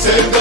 Sevda